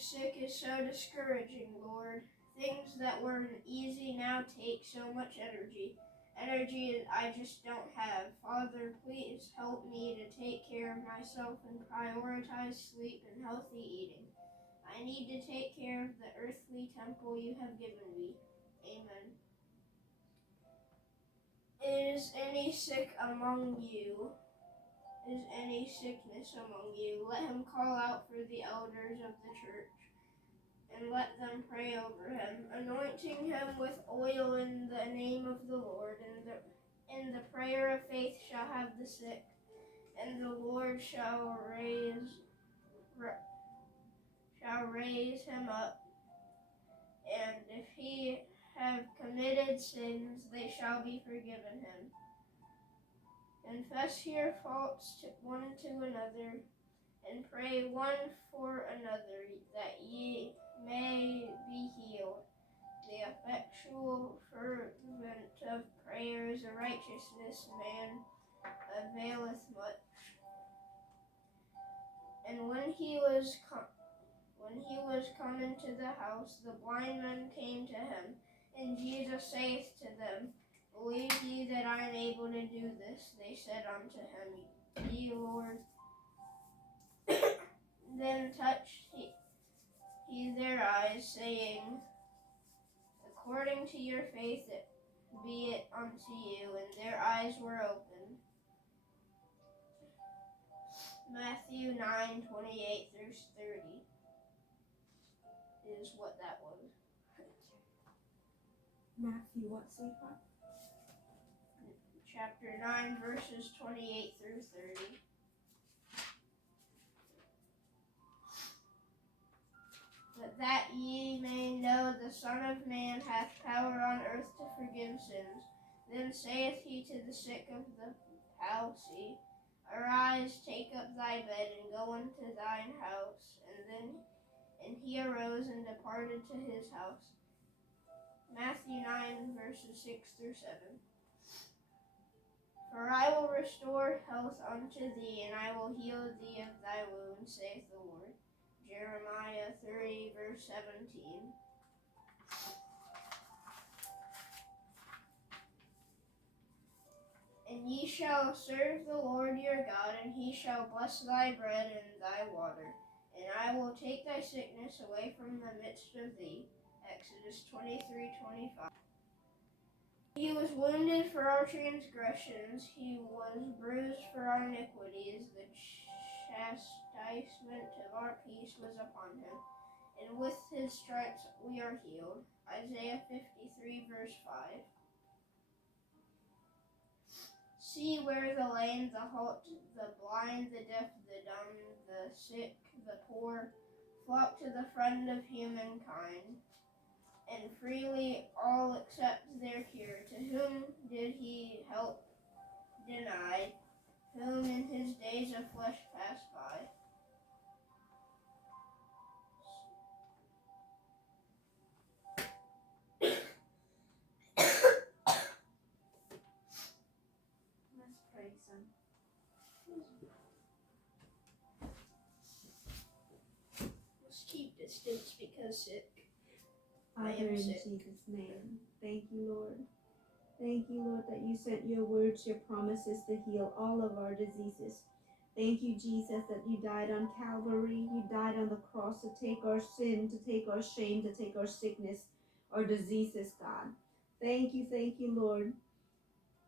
sick is so discouraging, Lord. Things that weren't easy now take so much energy. Energy I just don't have. Father, please help me to take care of myself and prioritize sleep and healthy eating. I need to take care of the earthly temple you have given me. Amen. Is any sick among you? Is any sickness among you? Let him call out for the elders of the church, and let them pray over him, anointing him with oil in the name of the Lord. And the prayer of faith shall have the sick, and the Lord shall raise him up. And if he have committed sins, they shall be forgiven him. Confess your faults one to another, and pray one for another, that ye may be healed. The effectual fervent of prayers, a righteousness man availeth much. And when he was come into the house, the blind men came to him, and Jesus saith to them, Believe ye that I am able to do this? They said unto him, Ye, Lord. Then touched he their eyes, saying, According to your faith be it unto you. And their eyes were opened. Matthew 9:28 through 30 is what that was. Matthew, what, sweetheart? Chapter 9, verses 28 through 30. But that ye may know the Son of Man hath power on earth to forgive sins. Then saith he to the sick of the palsy, Arise, take up thy bed, and go unto thine house. And he arose and departed to his house. Matthew 9, verses 6 through 7. For I will restore health unto thee, and I will heal thee of thy wounds, saith the Lord. Jeremiah 30, verse 17. And ye shall serve the Lord your God, and he shall bless thy bread and thy water. And I will take thy sickness away from the midst of thee. Exodus 23:25. He was wounded for our transgressions, he was bruised for our iniquities. The chastisement of our peace was upon him, and with his stripes we are healed. Isaiah 53, verse 5. See where the lame, the halt, the blind, the deaf, the dumb, the sick, the poor, flock to the friend of humankind, and freely all accept their cure. To whom did he help denied, whom in his days of flesh passed by? Let's pray, son. Let's keep distance because sick. Father, in Jesus' name, thank you, Lord. Thank you, Lord, that you sent your words, your promises to heal all of our diseases. Thank you, Jesus, that you died on Calvary. You died on the cross to take our sin, to take our shame, to take our sickness, our diseases, God. Thank you, Lord.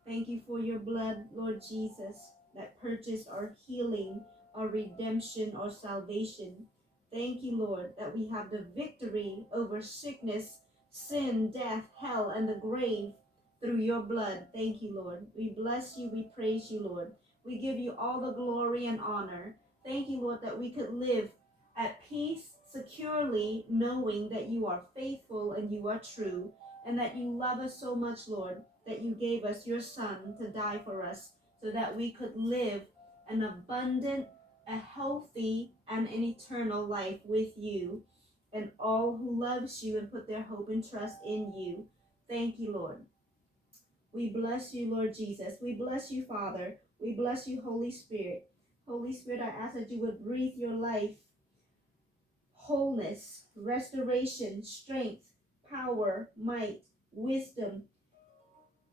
Thank you for your blood, Lord Jesus, that purchased our healing, our redemption, our salvation. Thank you, Lord, that we have the victory over sickness, sin, death, hell, and the grave through your blood. Thank you, Lord. We bless you. We praise you, Lord. We give you all the glory and honor. Thank you, Lord, that we could live at peace, securely, knowing that you are faithful and you are true, and that you love us so much, Lord, that you gave us your Son to die for us so that we could live an abundant, a healthy, and an eternal life with you and all who loves you and put their hope and trust in you. Thank you, Lord. We bless you, Lord Jesus. We bless you, Father. We bless you, Holy Spirit. Holy Spirit, I ask that you would breathe your life, wholeness, restoration, strength, power, might, wisdom,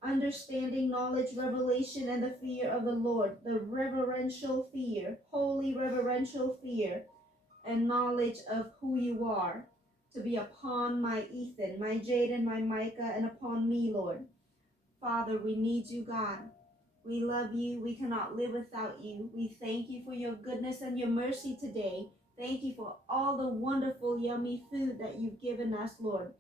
understanding, knowledge, revelation, and the fear of the Lord, the reverential fear, holy reverential fear, and knowledge of who you are, to be upon my Ethan, my Jaden, my Micah, and upon me, Lord. Father, we need you, God. We love you. We cannot live without you. We thank you for your goodness and your mercy today. Thank you for all the wonderful, yummy food that you've given us, Lord.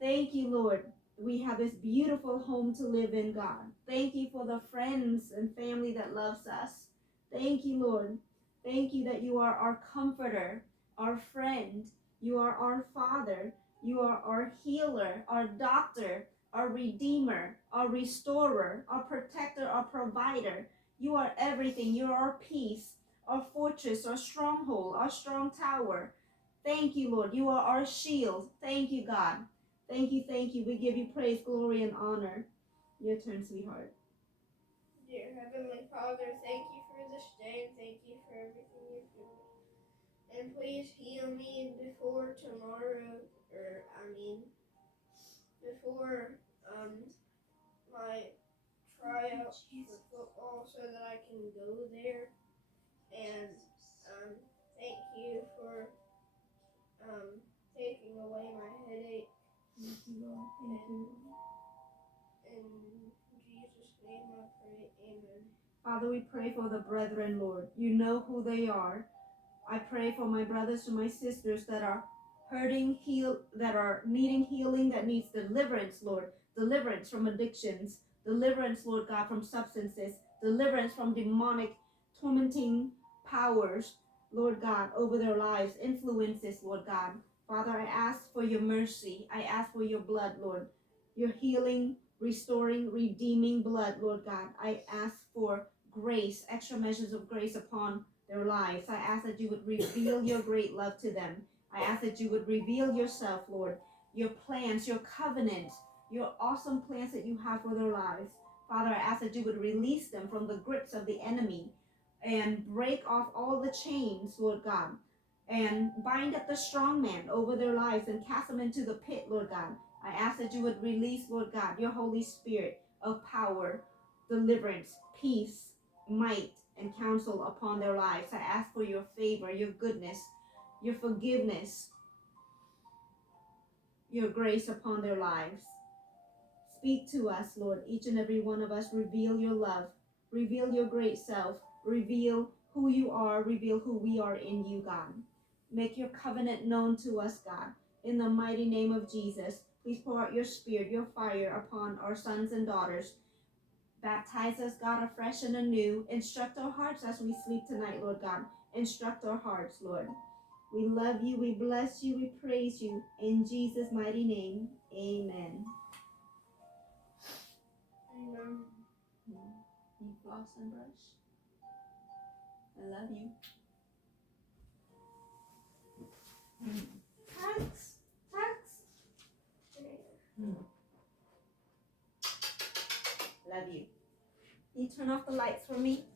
Thank you, Lord. We have this beautiful home to live in, God. Thank you for the friends and family that loves us. Thank you, Lord. Thank you that you are our comforter, our friend. You are our Father. You are our healer, our doctor, our redeemer, our restorer, our protector, our provider. You are everything. You are our peace, our fortress, our stronghold, our strong tower. Thank you, Lord. You are our shield. Thank you, God. Thank you, thank you. We give you praise, glory, and honor. Your turn, sweetheart. Dear Heavenly Father, thank you for this day and thank you for everything you've given. And please heal me before tomorrow, before my tryout for football so that I can go there. And thank you for taking away my headache. Thank you, Lord. Thank you. In Jesus' name I pray, amen. Father, we pray for the brethren, Lord. You know who they are. I pray for my brothers and my sisters that are hurting, that are needing healing, that needs deliverance, Lord. Deliverance from addictions. Deliverance, Lord God, from substances. Deliverance from demonic, tormenting powers, Lord God, over their lives. Influences, Lord God. Father, I ask for your mercy. I ask for your blood, Lord. Your healing, restoring, redeeming blood, Lord God. I ask for grace, extra measures of grace upon their lives. I ask that you would reveal your great love to them. I ask that you would reveal yourself, Lord, your plans, your covenant, your awesome plans that you have for their lives. Father, I ask that you would release them from the grips of the enemy and break off all the chains, Lord God, and bind up the strong man over their lives and cast them into the pit, Lord God. I ask that you would release, Lord God, your Holy Spirit of power, deliverance, peace, might, and counsel upon their lives. I ask for your favor, your goodness, your forgiveness, your grace upon their lives. Speak to us, Lord, each and every one of us. Reveal your love. Reveal your great self. Reveal who you are. Reveal who we are in you, God. Make your covenant known to us, God. In the mighty name of Jesus, please pour out your spirit, your fire upon our sons and daughters. Baptize us, God, afresh and anew. Instruct our hearts as we sleep tonight, Lord God. Instruct our hearts, Lord. We love you, we bless you, we praise you. In Jesus' mighty name, amen. Amen. You floss and brush. I love you. Thanks. Love you. Can you turn off the lights for me?